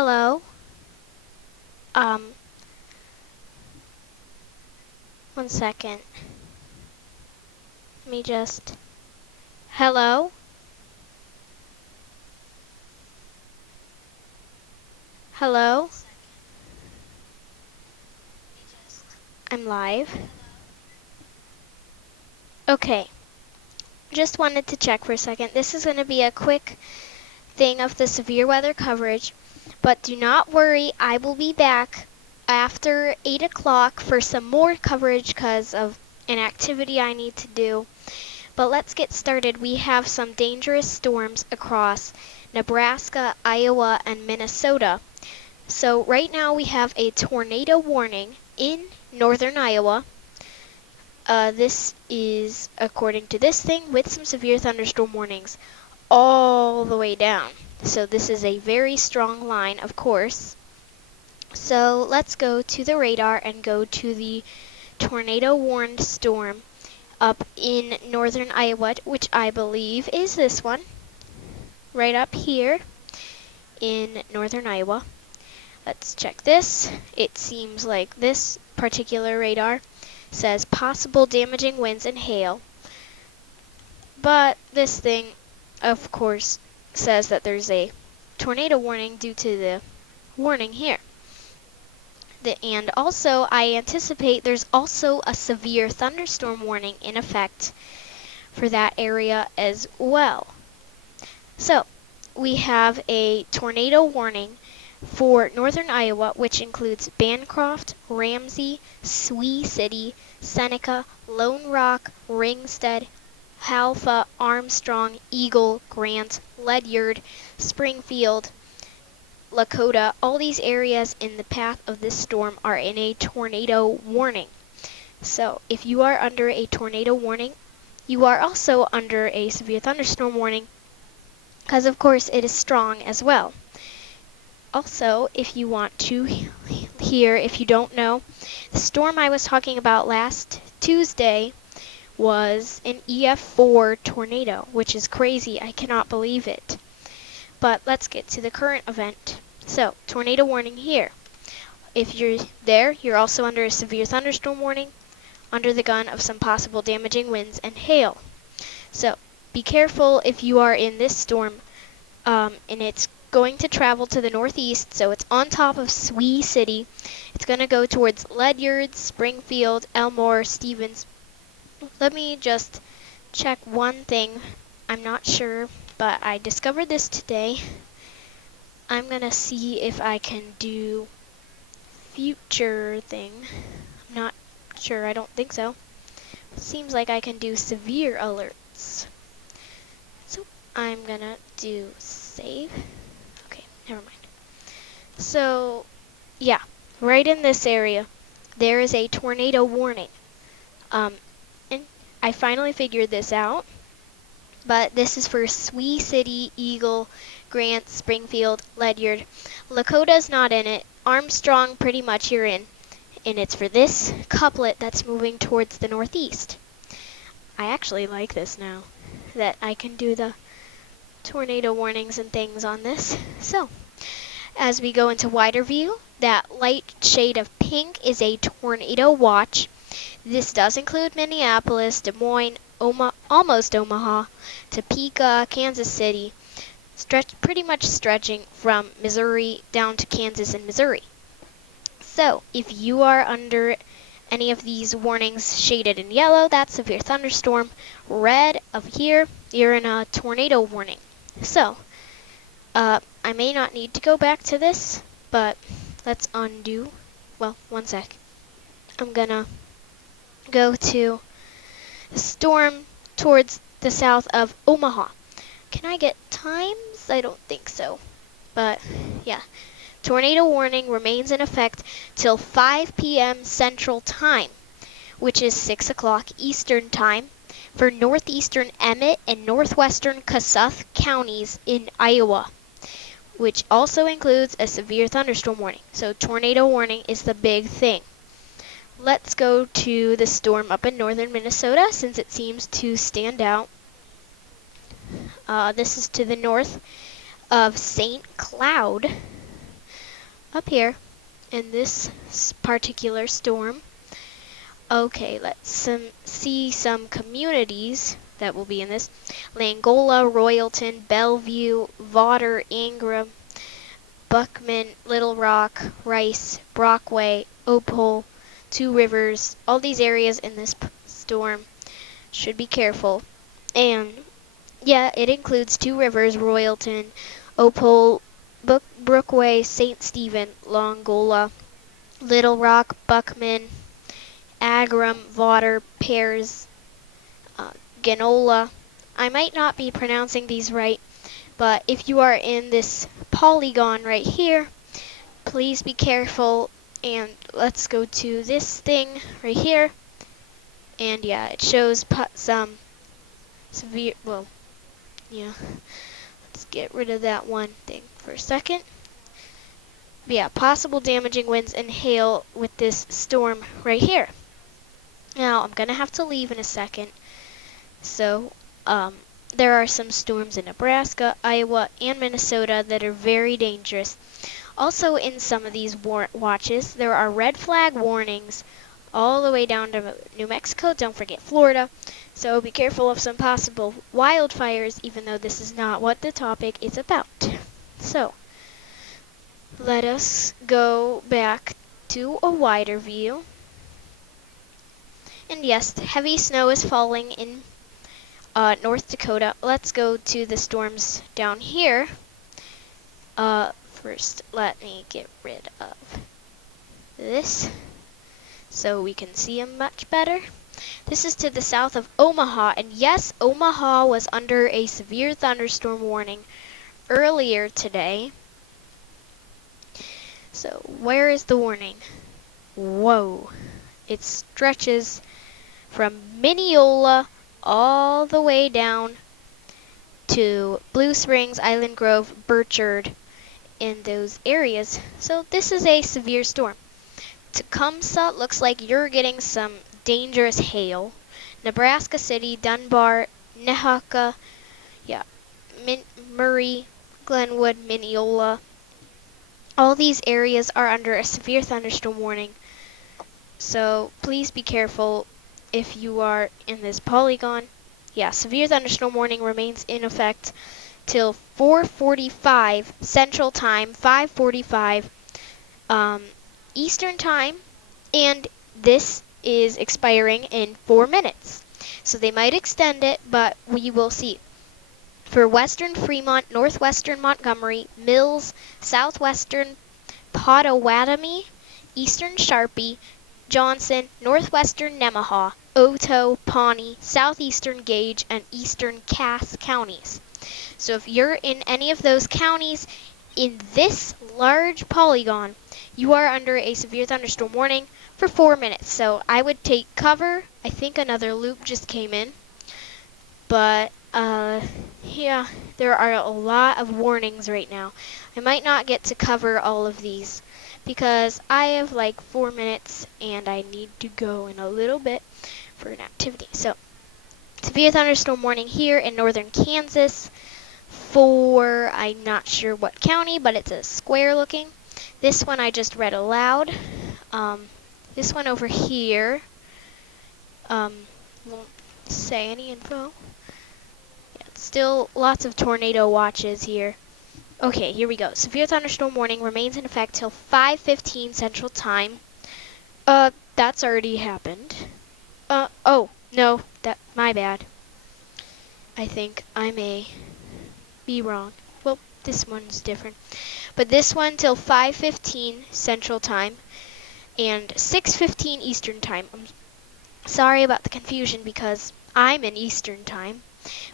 Hello. Um, One second. Let me just. Hello? Hello? I'm live. Okay. Just wanted to check for a second. This is going to be a quick thing of the severe weather coverage, but do not worry. I will be back after 8 o'clock for some more coverage because of an activity I need to do. But let's get started. We have some dangerous storms across Nebraska, Iowa, and Minnesota. So right now we have a tornado warning in northern Iowa. This is according to this thing with some severe thunderstorm warnings all the way down. So this is a very strong line, of course. So let's go to the radar and go to the tornado warned storm up in northern Iowa, which I believe is this one, right up here in northern Iowa. Let's check this. It seems like this particular radar says possible damaging winds and hail. But this thing, of course, says that there's a tornado warning due to the warning here. And also, I anticipate there's also a severe thunderstorm warning in effect for that area as well. So, we have a tornado warning for northern Iowa, which includes Bancroft, Ramsey, Sioux City, Seneca, Lone Rock, Ringstead, Halfa, Armstrong, Eagle, Grant, Ledyard, Springfield, Lakota. All these areas in the path of this storm are in a tornado warning. So if you are under a tornado warning, you are also under a severe thunderstorm warning, because of course it is strong as well. Also, if you want to hear, if you don't know, the storm I was talking about last Tuesday was an EF4 tornado, which is crazy. I cannot believe it. But let's get to the current event. So, tornado warning here. If you're there, you're also under a severe thunderstorm warning, under the gun of some possible damaging winds and hail. So, be careful if you are in this storm, and it's going to travel to the northeast, so it's on top of Sioux City. It's going to go towards Ledyard, Springfield, Elmore, Stevens. Let me just check one thing. I'm not sure, but I discovered this today. I'm going to see if I can do future thing. I'm not sure. I don't think so. It seems like I can do severe alerts. So I'm going to do save. Okay, never mind. So, yeah, right in this area, there is a tornado warning. And I finally figured this out, but this is for Sioux City, Eagle, Grant, Springfield, Ledyard. Lakota's not in it. Armstrong, pretty much you're in. And it's for this couplet that's moving towards the northeast. I actually like this now, that I can do the tornado warnings and things on this. So, as we go into wider view, that light shade of pink is a tornado watch. This does include Minneapolis, Des Moines, almost Omaha, Topeka, Kansas City, pretty much stretching from Missouri down to Kansas and Missouri. So, if you are under any of these warnings shaded in yellow, that's severe thunderstorm. Red of here, you're in a tornado warning. So, I may not need to go back to this, but let's undo. Well, one sec. I'm gonna go to the storm towards the south of Omaha. Can I get times? I don't think so. But, yeah. Tornado warning remains in effect till 5 p.m. Central Time, which is 6 o'clock Eastern Time, for northeastern Emmett and northwestern Kossuth counties in Iowa, which also includes a severe thunderstorm warning. So tornado warning is the big thing. Let's go to the storm up in northern Minnesota, since it seems to stand out. This is to the north of St. Cloud. up here in this particular storm. Okay, let's see some communities that will be in this. Langola, Royalton, Bellevue, Vaughter, Ingram, Buckman, Little Rock, Rice, Brockway, Opal, Two Rivers. All these areas in this storm should be careful. And yeah, it includes Two Rivers, Royalton, Opal, Brookway, St. Stephen, Longola, Little Rock, Buckman, Agram, Vaughter, Pears, Genola. I might not be pronouncing these right, but if you are in this polygon right here, please be careful. And let's go to this thing right here. And yeah, it shows some severe, well, yeah. Let's get rid of that one thing for a second. But yeah, possible damaging winds and hail with this storm right here. Now, I'm going to have to leave in a second. So, there are some storms in Nebraska, Iowa, and Minnesota that are very dangerous. Also, in some of these watches, there are red flag warnings all the way down to New Mexico. Don't forget Florida. So be careful of some possible wildfires, even though this is not what the topic is about. So, let us go back to a wider view. And yes, heavy snow is falling in North Dakota. Let's go to the storms down here. First, let me get rid of this so we can see them much better. This is to the south of Omaha, and yes, Omaha was under a severe thunderstorm warning earlier today. So, where is the warning? Whoa. It stretches from Mineola all the way down to Blue Springs, Island Grove, Burchard, in those areas. So this is a severe storm. Tecumseh looks like you're getting some dangerous hail. Nebraska City, Dunbar, Nehaka, yeah, Murray, Glenwood, Mineola. All these areas are under a severe thunderstorm warning. So please be careful if you are in this polygon. Yeah, severe thunderstorm warning remains in effect till 4:45 Central Time, 5:45 Eastern Time, and this is expiring in 4 minutes. So they might extend it, but we will see. For western Fremont, northwestern Montgomery, Mills, southwestern Pottawatomie, eastern Sharpie, Johnson, northwestern Nemaha, Otoe, Pawnee, southeastern Gage, and eastern Cass counties. So if you're in any of those counties in this large polygon, you are under a severe thunderstorm warning for 4 minutes. So I would take cover. I think another loop just came in. But, yeah, there are a lot of warnings right now. I might not get to cover all of these because I have like 4 minutes and I need to go in a little bit for an activity. So, severe thunderstorm warning here in northern Kansas for, I'm not sure what county, but it's a square looking. This one I just read aloud. This one over here won't say any info. Yeah, still lots of tornado watches here. Okay, here we go. Severe thunderstorm warning remains in effect till 5:15 Central Time. That's already happened. Oh, no, my bad. I think I may be wrong. Well, this one's different. But this one till 5:15 Central Time and 6:15 Eastern Time. I'm sorry about the confusion because I'm in Eastern Time.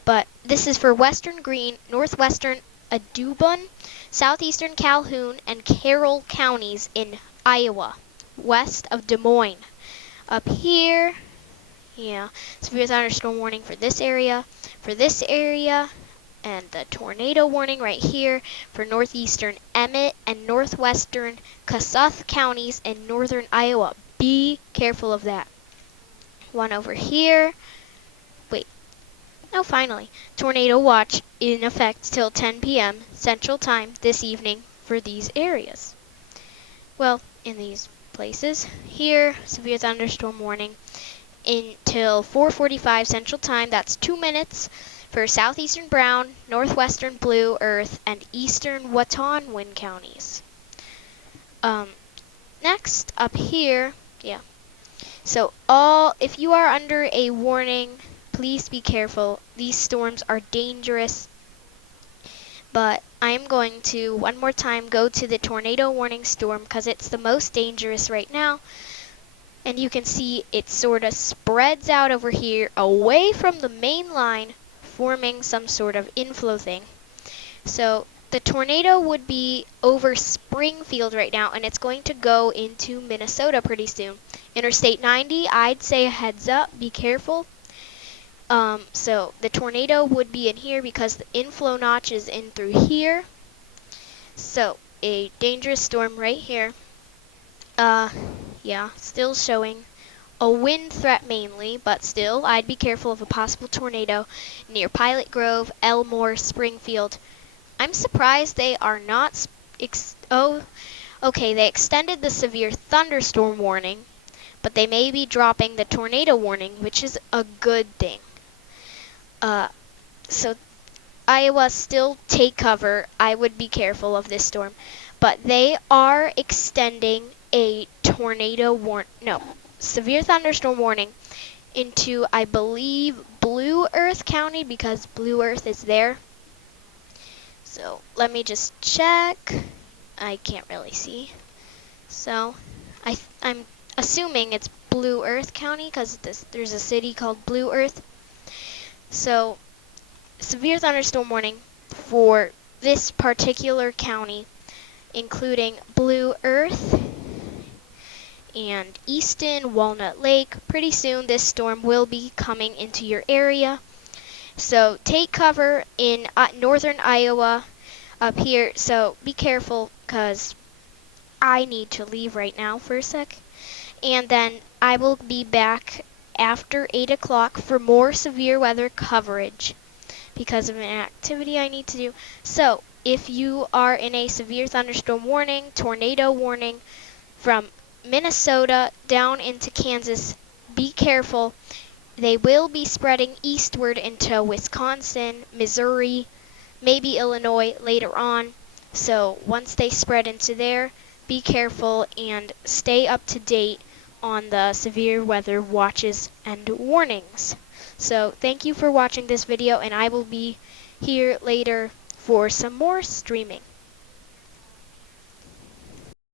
But this is for western Greene, northwestern Audubon, southeastern Calhoun, and Carroll counties in Iowa, west of Des Moines. Up here, yeah, severe thunderstorm warning for this area, and the tornado warning right here for northeastern Emmett and northwestern Kossuth counties in northern Iowa. Be careful of that. One over here. Wait. Oh, finally. Tornado watch in effect till 10 p.m. Central Time this evening for these areas. well, in these places. Here, severe thunderstorm warning until 4:45 Central Time. That's 2 minutes for southeastern brown, northwestern blue earth, and eastern Watonwan counties. Next, up here, yeah. So if you are under a warning, please be careful. These storms are dangerous. But I'm going to one more time go to the tornado warning storm because it's the most dangerous right now. And you can see it sort of spreads out over here away from the main line, forming some sort of inflow thing. So the tornado would be over Springfield right now, and it's going to go into Minnesota pretty soon. Interstate 90, I'd say heads up, be careful. So the tornado would be in here because the inflow notch is in through here. So a dangerous storm right here. Yeah, still showing a wind threat mainly, but still, I'd be careful of a possible tornado near Pilot Grove, Elmore, Springfield. I'm surprised they are not. Okay, they extended the severe thunderstorm warning, but they may be dropping the tornado warning, which is a good thing. So Iowa, still take cover. I would be careful of this storm, but they are extending a severe thunderstorm warning into, I believe, Blue Earth County because Blue Earth is there. So let me just check. I can't really see. So I'm assuming it's Blue Earth County because there's a city called Blue Earth. So severe thunderstorm warning for this particular county, including Blue Earth and Easton, Walnut Lake. Pretty soon this storm will be coming into your area. So take cover in northern Iowa up here. So be careful because I need to leave right now for a sec. And then I will be back after 8 o'clock for more severe weather coverage because of an activity I need to do. So if you are in a severe thunderstorm warning, tornado warning from Minnesota down into Kansas, be careful. They will be spreading eastward into Wisconsin, Missouri, maybe Illinois later on. So once they spread into there, be careful and stay up to date on the severe weather watches and warnings. So thank you for watching this video, and I will be here later for some more streaming.